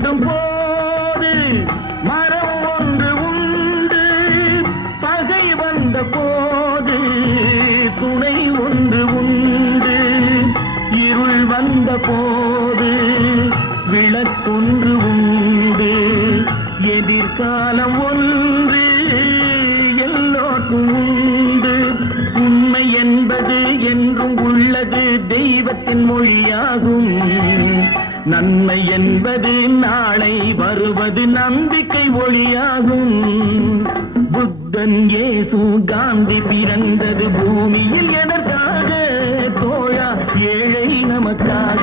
வேண்டும் போது மரம் ஒன்று உண்டு, பகை வந்த போது துணை ஒன்று உண்டு, இருள் வந்த போது விளக்கொன்று உண்டு, எதிர்காலம் ஒன்று எல்லோருக்கும் உண்டு. உண்மை என்பது என்றும் உள்ளது, தெய்வத்தின் மொழியாகும். நன்மை என்பது நாளை வருவது, நம்பிக்கை ஒளியாகும். புத்தன், இயேசு, காந்தி பிறந்தது பூமியில் எதற்காக? தோழா, ஏழை நமக்காக.